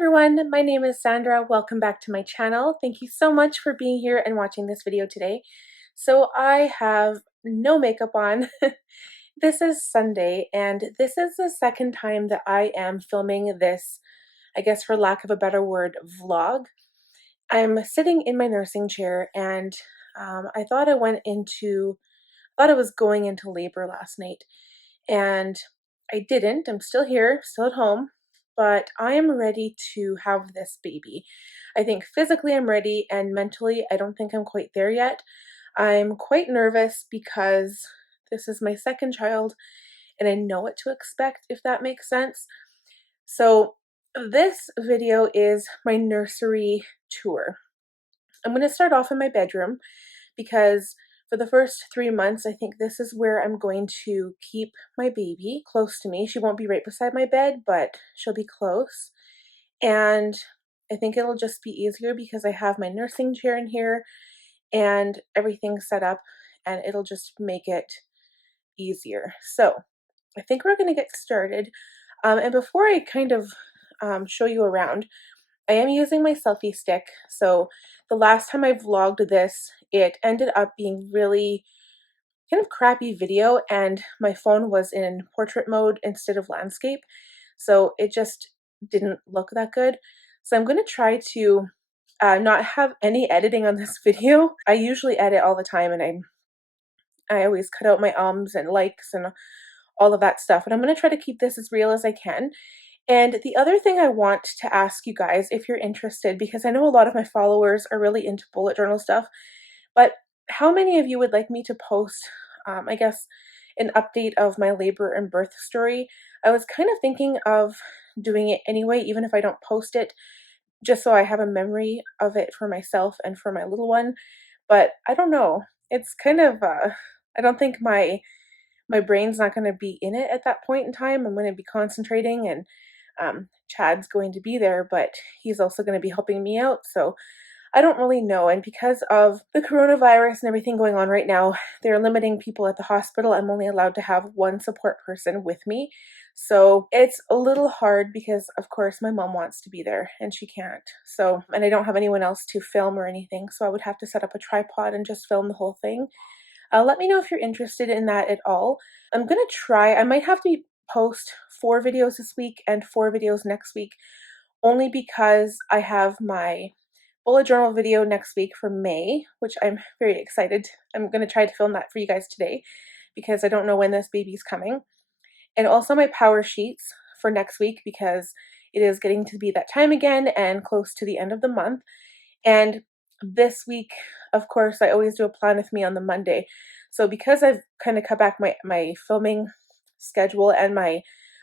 everyone, my name is Sandra. Welcome back to my channel. Thank you so much for being here and watching this video today. So I have no makeup on. This is Sunday and this is the second time that I am filming this, I guess for lack of a better word, vlog. I'm sitting in my nursing chair and I thought I was going into labor last night and I didn't. I'm still here, still at home. But I am ready to have this baby. I think physically I'm ready and mentally I don't think I'm quite there yet. I'm quite nervous because this is my second child and I know what to expect, if that makes sense. So this video is my nursery tour. I'm going to start off in my bedroom because for the first 3 months, I think this is where I'm going to keep my baby close to me. She won't be right beside my bed, but she'll be close. And I think it'll just be easier because I have my nursing chair in here and everything set up, and it'll just make it easier. So I think we're going to get started. And before I kind of show you around, I am using my selfie stick. So the last time I vlogged this, it ended up being really kind of crappy video and my phone was in portrait mode instead of landscape. So it just didn't look that good. So I'm going to try to not have any editing on this video. I usually edit all the time and I always cut out my ums and likes and all of that stuff. And I'm going to try to keep this as real as I can. And the other thing I want to ask you guys, if you're interested, because I know a lot of my followers are really into bullet journal stuff, but how many of you would like me to post, I guess, an update of my labor and birth story? I was kind of thinking of doing it anyway, even if I don't post it, just so I have a memory of it for myself and for my little one. But I don't know. It's kind of, I don't think my brain's not going to be in it at that point in time. I'm going to be concentrating and Chad's going to be there, but he's also going to be helping me out. So I don't really know. And because of the coronavirus and everything going on right now, they're limiting people at the hospital. I'm only allowed to have one support person with me. So it's a little hard because of course my mom wants to be there and she can't. So, and I don't have anyone else to film or anything. So I would have to set up a tripod and just film the whole thing. Let me know if you're interested in that at all. I'm going to try, I might have to post 4 videos this week and 4 videos next week, only because I have my bullet journal video next week for May, which I'm very excited. I'm going to try to film that for you guys today because I don't know when this baby's coming. And also my power sheets for next week because it is getting to be that time again and close to the end of the month. And this week, of course, I always do a plan with me on the Monday. So because I've kind of cut back my filming schedule and my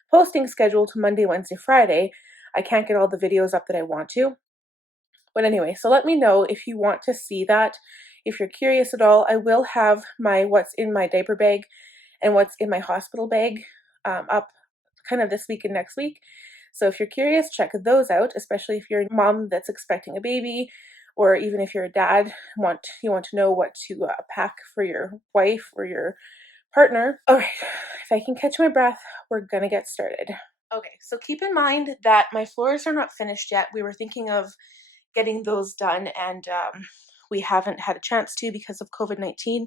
posting schedule to Monday, Wednesday, Friday, I can't get all the videos up that I want to. But anyway, so let me know if you want to see that. If you're curious at all, I will have my what's in my diaper bag and what's in my hospital bag up kind of this week and next week. So if you're curious, check those out, especially if you're a mom that's expecting a baby, or even if you're a dad, you want to know what to pack for your wife or your partner. All right, if I can catch my breath, we're gonna get started. Okay, so keep in mind that my floors are not finished yet. We were thinking of getting those done and we haven't had a chance to because of COVID-19.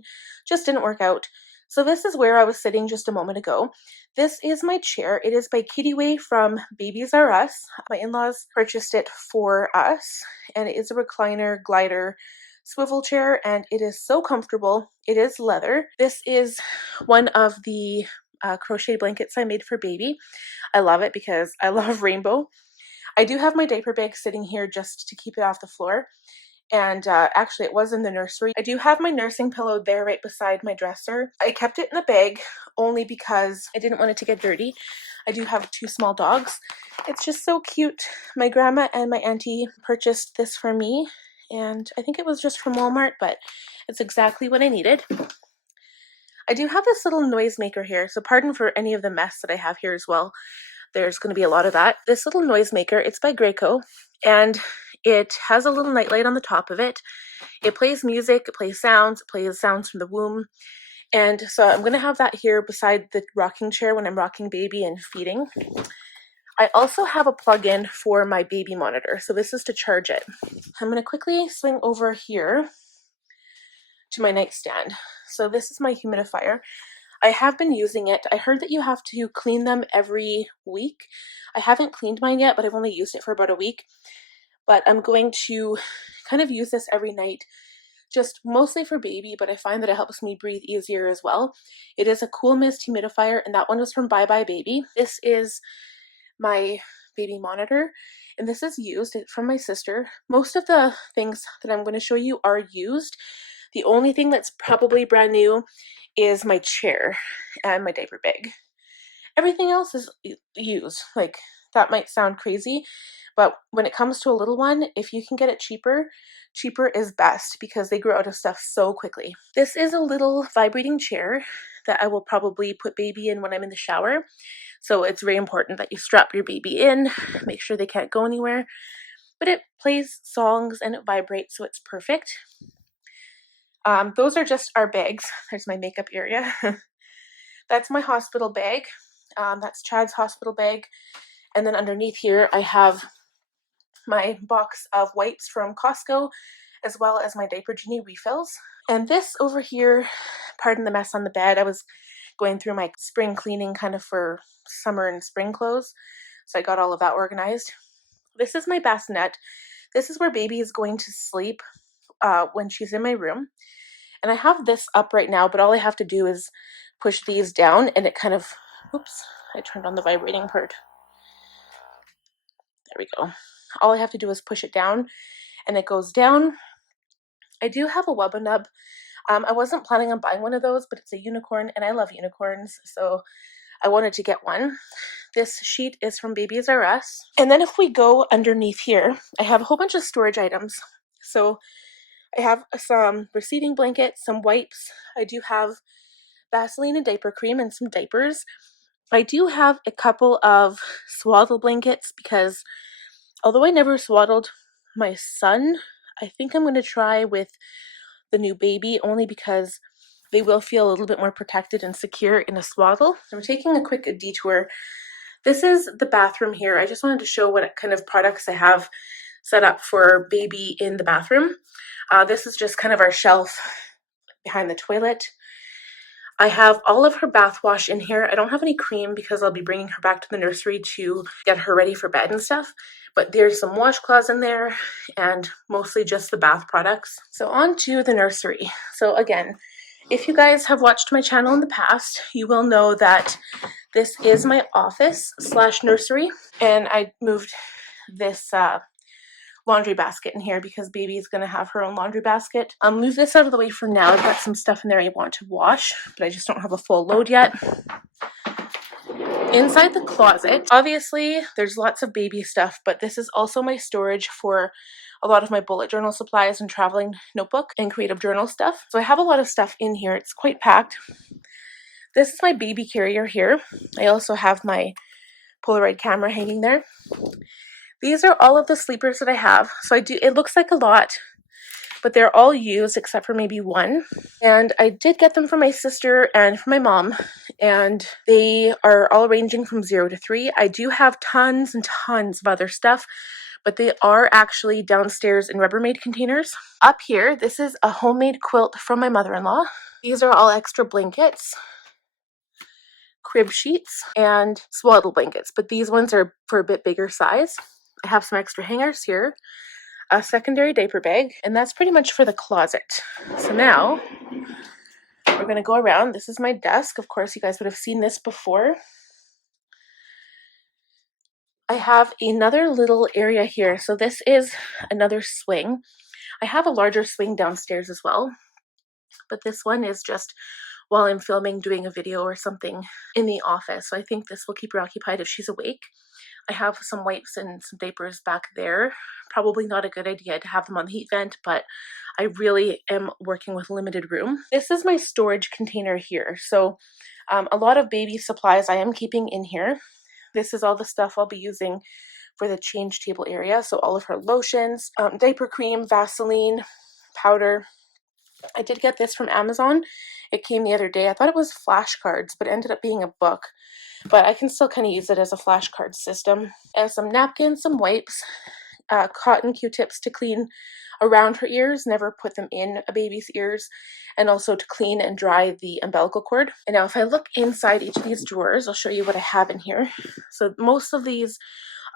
Just didn't work out. So this is where I was sitting just a moment ago. This is my chair. It is by Kittyway from Babies R Us. My in-laws purchased it for us and it is a recliner glider swivel chair and it is so comfortable. It is leather. This is one of the crochet blankets I made for baby. I love it because I love rainbow. I do have my diaper bag sitting here just to keep it off the floor. And actually it was in the nursery. I do have my nursing pillow there right beside my dresser. I kept it in the bag only because I didn't want it to get dirty. I do have 2 small dogs. It's just so cute. My grandma and my auntie purchased this for me and I think it was just from Walmart, but it's exactly what I needed. I do have this little noisemaker here, so pardon for any of the mess that I have here as well. There's going to be a lot of that. This little noisemaker, it's by Graco, and it has a little nightlight on the top of it. It plays music, it plays sounds from the womb. And so I'm going to have that here beside the rocking chair when I'm rocking baby and feeding. I also have a plug-in for my baby monitor, so this is to charge it. I'm going to quickly swing over here to my nightstand. So this is my humidifier. I have been using it. I heard that you have to clean them every week. I haven't cleaned mine yet, but I've only used it for about a week. But I'm going to kind of use this every night, just mostly for baby, but I find that it helps me breathe easier as well. It is a cool mist humidifier, and that one was from Bye Bye Baby. This is my baby monitor, and this is used from my sister. Most of the things that I'm going to show you are used. The only thing that's probably brand new is my chair and my diaper bag. Everything else is used. Like, that might sound crazy, but when it comes to a little one, if you can get it cheaper, cheaper is best because they grow out of stuff so quickly. This is a little vibrating chair that I will probably put baby in when I'm in the shower. So it's very important that you strap your baby in, make sure they can't go anywhere. But it plays songs and it vibrates, so it's perfect. Those are just our bags. There's my makeup area. That's my hospital bag. That's Chad's hospital bag. And then underneath here, I have my box of wipes from Costco, as well as my Diaper Genie refills. And this over here, pardon the mess on the bed, I was going through my spring cleaning kind of for summer and spring clothes. So I got all of that organized. This is my bassinet. This is where baby is going to sleep when she's in my room. And I have this up right now, but all I have to do is push these down and it kind of, oops, I turned on the vibrating part. There we go. All I have to do is push it down and it goes down. I do have a Wubba Nub. I wasn't planning on buying one of those, but it's a unicorn and I love unicorns, so I wanted to get one. This sheet is from Babies R Us. And then if we go underneath here, I have a whole bunch of storage items. So I have some receiving blankets, some wipes. I do have Vaseline and diaper cream and some diapers. I do have a couple of swaddle blankets because although I never swaddled my son, I think I'm going to try with the new baby only because they will feel a little bit more protected and secure in a swaddle. So I'm taking a quick detour. This is the bathroom here. I just wanted to show what kind of products I have set up for baby in the bathroom. This is just kind of our shelf behind the toilet. I have all of her bath wash in here. I don't have any cream because I'll be bringing her back to the nursery to get her ready for bed and stuff. But there's some washcloths in there and mostly just the bath products. So on to the nursery. So again, if you guys have watched my channel in the past, you will know that this is my office / nursery. And I moved this laundry basket in here because baby is going to have her own laundry basket. I'll move this out of the way for now. I've got some stuff in there I want to wash, but I just don't have a full load yet. Inside the closet, obviously there's lots of baby stuff, but this is also my storage for a lot of my bullet journal supplies and traveling notebook and creative journal stuff. So I have a lot of stuff in here. It's quite packed. This is my baby carrier here. I also have my Polaroid camera hanging there. These are all of the sleepers that I have. So it looks like a lot, but they're all used except for maybe one. And I did get them from my sister and from my mom, and they are all ranging from 0 to 3. I do have tons and tons of other stuff, but they are actually downstairs in Rubbermaid containers. Up here, this is a homemade quilt from my mother-in-law. These are all extra blankets, crib sheets, and swaddle blankets, but these ones are for a bit bigger size. I have some extra hangers here, a secondary diaper bag, and that's pretty much for the closet. So now we're going to go around. This is my desk. Of course, you guys would have seen this before. I have another little area here. So this is another swing. I have a larger swing downstairs as well, but this one is just while I'm filming, doing a video or something in the office. So I think this will keep her occupied if she's awake. I have some wipes and some diapers back there. Probably not a good idea to have them on the heat vent, but I really am working with limited room. This is my storage container here. So a lot of baby supplies I am keeping in here. This is all the stuff I'll be using for the change table area. So all of her lotions, diaper cream, Vaseline, powder. I did get this from Amazon. It came the other day. I thought it was flashcards, but it ended up being a book. but I can still kind of use it as a flashcard system. And some napkins, some wipes, cotton Q-tips to clean around her ears, never put them in a baby's ears, and also to clean and dry the umbilical cord. And now if I look inside each of these drawers, I'll show you what I have in here. So most of these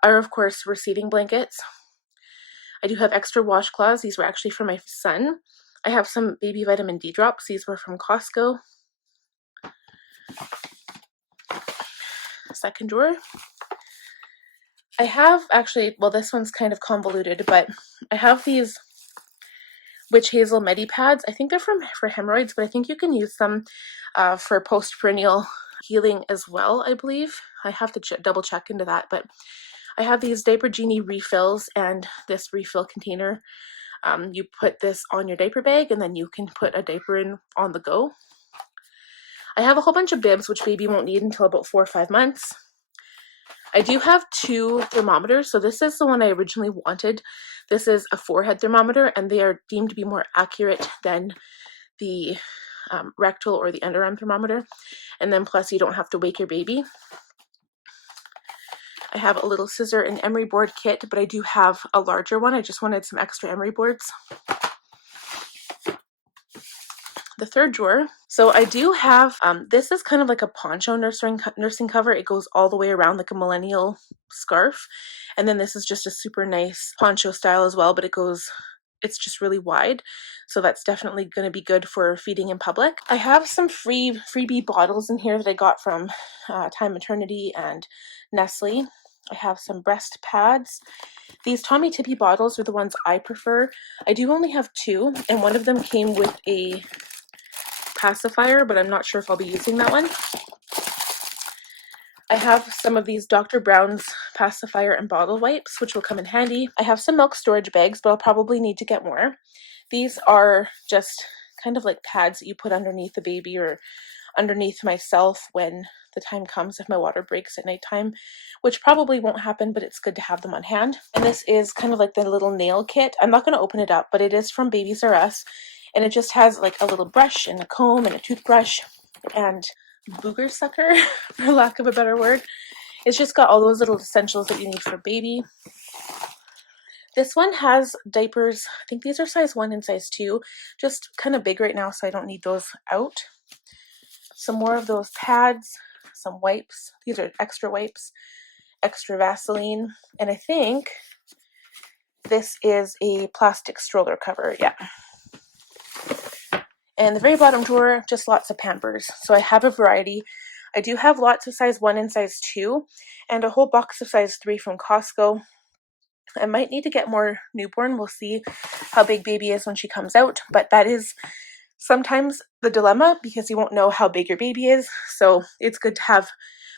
are, of course, receiving blankets. I do have extra washcloths. These were actually for my son. I have some baby vitamin D drops. These were from Costco. Second drawer. I have actually, well, this one's kind of convoluted, but I have these witch hazel medi pads. I think they're for hemorrhoids, but I think you can use them for postprandial healing as well, I believe. I have to double check into that, but I have these Diaper Genie refills and this refill container. You put this on your diaper bag and then you can put a diaper in on the go. I have a whole bunch of bibs, which baby won't need until about 4 or 5 months. I do have 2 thermometers. So this is the one I originally wanted. This is a forehead thermometer, and they are deemed to be more accurate than the rectal or the underarm thermometer. And then plus you don't have to wake your baby. I have a little scissor and emery board kit, but I do have a larger one. I just wanted some extra emery boards. The third drawer. So I do have, this is kind of like a poncho nursing cover. It goes all the way around like a millennial scarf. And then this is just a super nice poncho style as well, but it's just really wide. So that's definitely going to be good for feeding in public. I have some freebie bottles in here that I got from Time Maternity and Nestle. I have some breast pads. These Tommy Tippy bottles are the ones I prefer. I do only have 2, and one of them came with a pacifier, but I'm not sure if I'll be using that one. I have some of these Dr. Brown's pacifier and bottle wipes, which will come in handy. I have some milk storage bags, but I'll probably need to get more. These are just kind of like pads that you put underneath the baby or underneath myself when the time comes if my water breaks at nighttime, which probably won't happen, but it's good to have them on hand. And this is kind of like the little nail kit. I'm not going to open it up, but it is from Babies R Us, and it just has like a little brush and a comb and a toothbrush and booger sucker, for lack of a better word. It's just got all those little essentials that you need for baby. This one has diapers. I think these are size 1 and size 2, just kind of big right now, so I don't need those out. Some more of those pads, some wipes. These are extra wipes, extra Vaseline, and I think this is a plastic stroller cover, yeah. And the very bottom drawer, just lots of Pampers. So I have a variety. I do have lots of size 1 and size 2, and a whole box of size 3 from Costco. I might need to get more newborn. We'll see how big baby is when she comes out, but that is sometimes the dilemma because you won't know how big your baby is. So it's good to have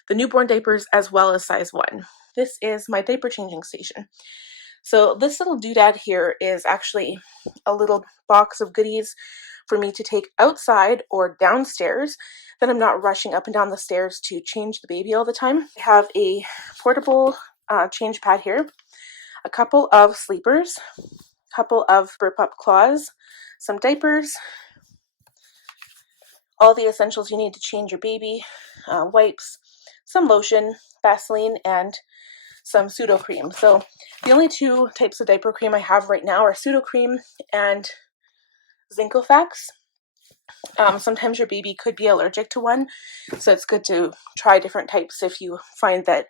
the newborn diapers as well as size 1. This is my diaper changing station. So this little doodad here is actually a little box of goodies for me to take outside or downstairs, that I'm not rushing up and down the stairs to change the baby all the time. I have a portable change pad here, a couple of sleepers, a couple of burp up cloths, some diapers, all the essentials you need to change your baby, wipes, some lotion, Vaseline, and some pseudo cream. So the only 2 types of diaper cream I have right now are pseudo cream and Zincofax. Sometimes your baby could be allergic to one, so it's good to try different types if you find that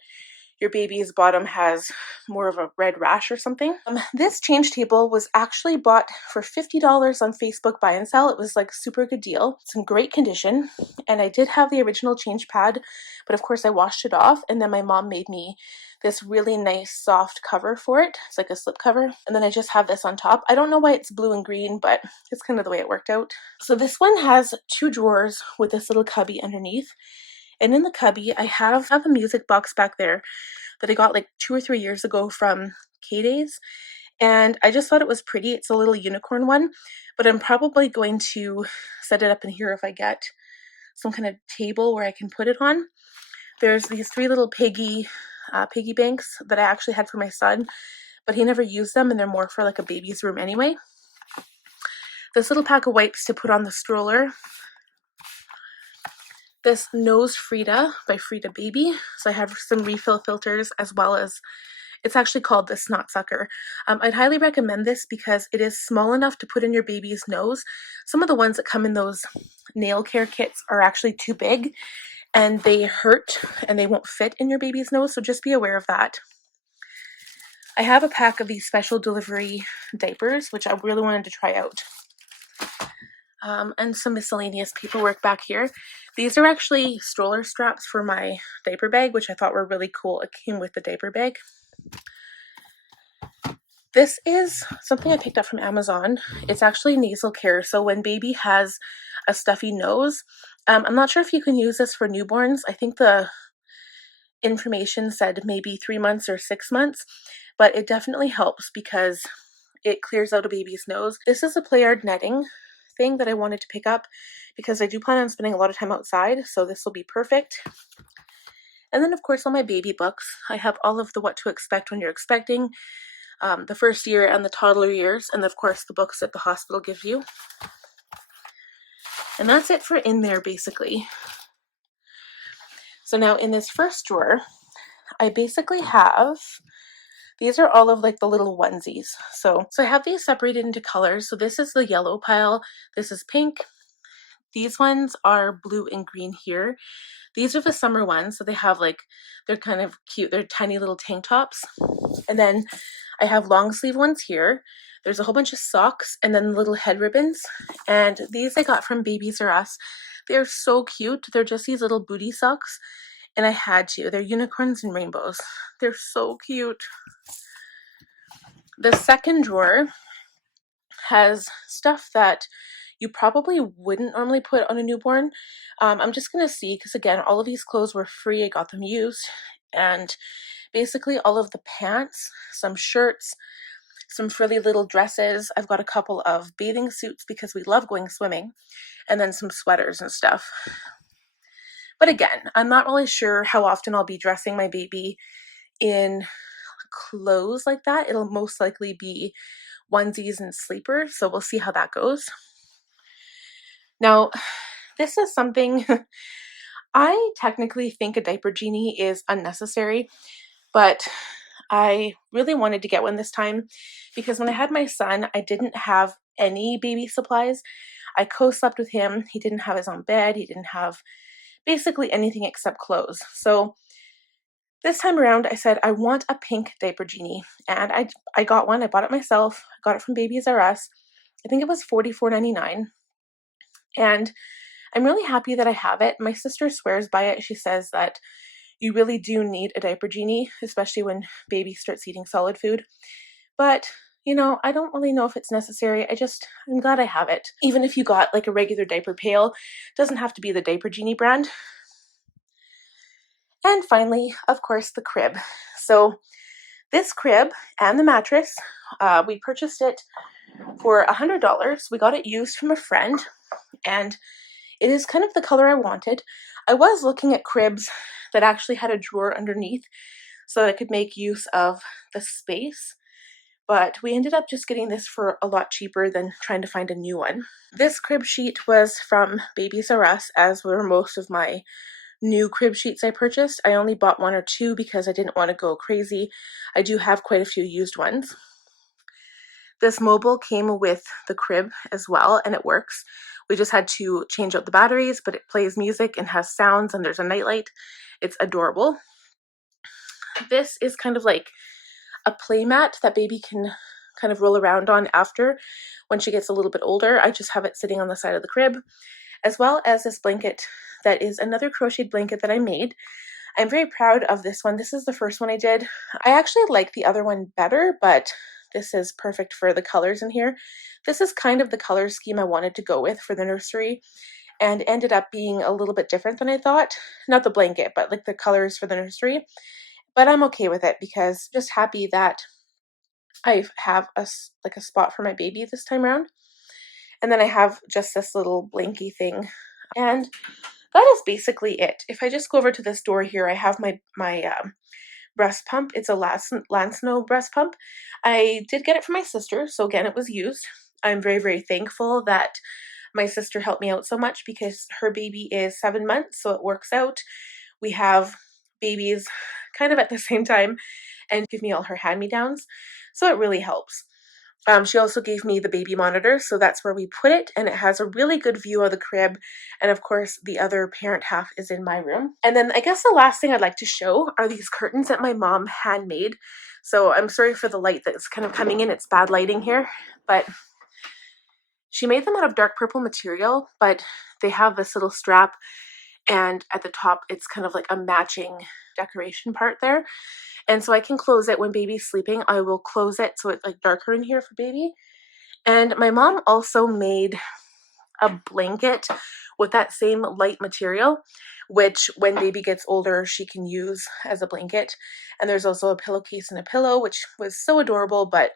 your baby's bottom has more of a red rash or something. This change table was actually bought for $50 on Facebook buy and sell. It was like super good deal. It's in great condition, and I did have the original change pad, but of course I washed it off, and then my mom made me this really nice soft cover for it. It's like a slip cover, and then I just have this on top. I don't know why it's blue and green, but it's kind of the way it worked out. So this one has 2 drawers with this little cubby underneath. And in the cubby, I have a music box back there that I got like 2 or 3 years ago from K-Days. And I just thought it was pretty. It's a little unicorn one, but I'm probably going to set it up in here if I get some kind of table where I can put it on. There's these 3 little piggy banks that I actually had for my son, but he never used them, and they're more for like a baby's room anyway. This little pack of wipes to put on the stroller. this Nose Frida by Frida Baby. So I have some refill filters, as well as, it's actually called the Snot Sucker. I'd highly recommend this because it is small enough to put in your baby's nose. Some of the ones that come in those nail care kits are actually too big and they hurt and they won't fit in your baby's nose, so just be aware of that. I have a pack of these special delivery diapers, which I really wanted to try out. And some miscellaneous paperwork back here. These are actually stroller straps for my diaper bag, which I thought were really cool. It came with the diaper bag. This is something I picked up from Amazon. It's actually nasal care. So when baby has a stuffy nose, I'm not sure if you can use this for newborns. I think the information said maybe 3 months or 6 months, but it definitely helps because it clears out a baby's nose. This is a play yard netting thing that I wanted to pick up because I do plan on spending a lot of time outside, so this will be perfect. And then of course all my baby books. I have all of the what to expect when you're expecting, the first year and the toddler years, and of course the books that the hospital gives you. And that's it for in there basically. So now in this first drawer, I basically have, these are all of like the little onesies. So I have these separated into colors. So this is the yellow pile, this is pink. These ones are blue and green here. These are the summer ones, so they have like, they're kind of cute. They're tiny little tank tops. And then I have long sleeve ones here. There's a whole bunch of socks and then little head ribbons. And these I got from Babies R Us. They're so cute. They're just these little booty socks. And I had to. They're unicorns and rainbows. They're so cute. The second drawer has stuff that you probably wouldn't normally put on a newborn. I'm just going to see, because again, all of these clothes were free. I got them used. And basically all of the pants, some shirts, some frilly little dresses. I've got a couple of bathing suits because we love going swimming. And then some sweaters and stuff. But again, I'm not really sure how often I'll be dressing my baby in clothes like that. It'll most likely be onesies and sleepers, so we'll see how that goes. Now, this is something I technically think a diaper genie is unnecessary, but I really wanted to get one this time because when I had my son, I didn't have any baby supplies. I co-slept with him. He didn't have his own bed. He didn't have basically anything except clothes. So this time around, I said, I want a pink diaper genie. And I got one. I bought it myself. I got it from Babies R Us. I think it was $44.99. And I'm really happy that I have it. My sister swears by it. She says that you really do need a diaper genie, especially when baby starts eating solid food. But, you know, I don't really know if it's necessary. I'm glad I have it. Even if you got like a regular diaper pail, it doesn't have to be the diaper genie brand. And finally, of course, the crib. So this crib and the mattress, we purchased it for $100. We got it used from a friend, and it is kind of the color I wanted. I was looking at cribs that actually had a drawer underneath so I could make use of the space, but we ended up just getting this for a lot cheaper than trying to find a new one. This crib sheet was from Babies R Us, as were most of my new crib sheets I purchased. I only bought 1 or 2 because I didn't want to go crazy. I do have quite a few used ones. This mobile came with the crib as well, and it works. We just had to change out the batteries, but it plays music and has sounds, and there's a nightlight. It's adorable. This is kind of like a play mat that baby can kind of roll around on after when she gets a little bit older. I just have it sitting on the side of the crib, as well as this blanket that is another crocheted blanket that I made. I'm very proud of this one. This is the first one I did. I actually like the other one better, but this is perfect for the colors in here. This is kind of the color scheme I wanted to go with for the nursery, and ended up being a little bit different than I thought. Not the blanket, but like the colors for the nursery. But I'm okay with it because I'm just happy that I have a spot for my baby this time around. And then I have just this little blankie thing. And that is basically it. If I just go over to this door here, I have my breast pump. It's a Lansno breast pump. I did get it from my sister, so again, it was used. I'm very, very thankful that my sister helped me out so much because her baby is 7 months, so it works out. We have babies kind of at the same time and give me all her hand-me-downs, so it really helps. She also gave me the baby monitor, so that's where we put it, and it has a really good view of the crib, and of course the other parent half is in my room. And then I guess the last thing I'd like to show are these curtains that my mom handmade. So I'm sorry for the light that's kind of coming in, it's bad lighting here, but she made them out of dark purple material, but they have this little strap, and at the top it's kind of like a matching decoration part there. And so I can close it when baby's sleeping. I will close it so it's like darker in here for baby. And my mom also made a blanket with that same light material, which when baby gets older, she can use as a blanket. And there's also a pillowcase and a pillow, which was so adorable, but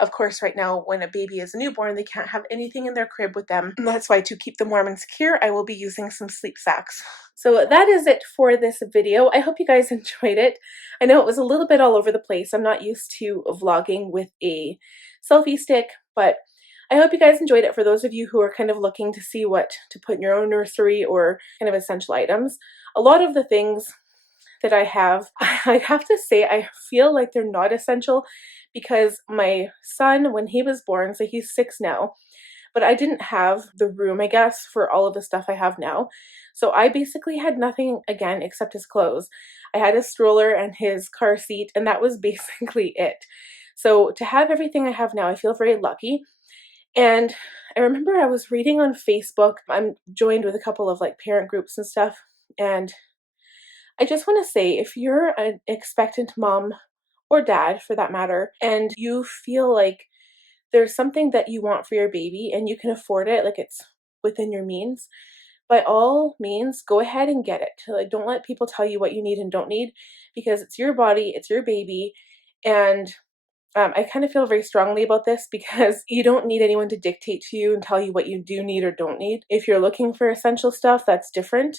of course, right now, when a baby is a newborn, they can't have anything in their crib with them. And that's why, to keep them warm and secure, I will be using some sleep sacks. So that is it for this video. I hope you guys enjoyed it. I know it was a little bit all over the place. I'm not used to vlogging with a selfie stick, but I hope you guys enjoyed it. For those of you who are kind of looking to see what to put in your own nursery or kind of essential items, a lot of the things that I have to say, I feel like they're not essential because my son, when he was born, so he's 6 now, but I didn't have the room, I guess, for all of the stuff I have now. So I basically had nothing, again, except his clothes. I had his stroller and his car seat, and that was basically it. So to have everything I have now, I feel very lucky. And I remember I was reading on Facebook, I'm joined with a couple of like parent groups and stuff, and I just want to say, if you're an expectant mom or dad for that matter, and you feel like there's something that you want for your baby and you can afford it, like it's within your means, by all means, go ahead and get it. Like, don't let people tell you what you need and don't need, because it's your body, it's your baby, and I kind of feel very strongly about this because you don't need anyone to dictate to you and tell you what you do need or don't need. If you're looking for essential stuff, that's different.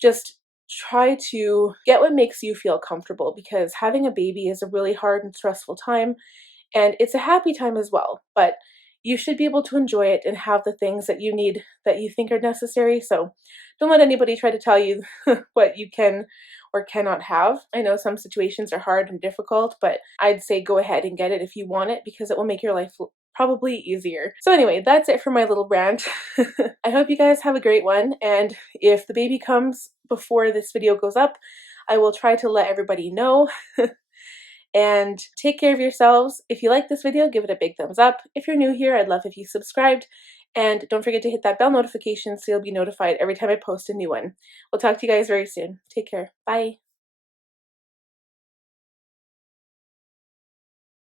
Just try to get what makes you feel comfortable, because having a baby is a really hard and stressful time, and it's a happy time as well, but you should be able to enjoy it and have the things that you need that you think are necessary. So don't let anybody try to tell you what you can or cannot have. I know some situations are hard and difficult, but I'd say go ahead and get it if you want it, because it will make your life probably easier. So anyway, that's it for my little rant. I hope you guys have a great one, and if the baby comes before this video goes up, I will try to let everybody know. And take care of yourselves. If you like this video, give it a big thumbs up. If you're new here, I'd love if you subscribed. And don't forget to hit that bell notification so you'll be notified every time I post a new one. We'll talk to you guys very soon. Take care. Bye.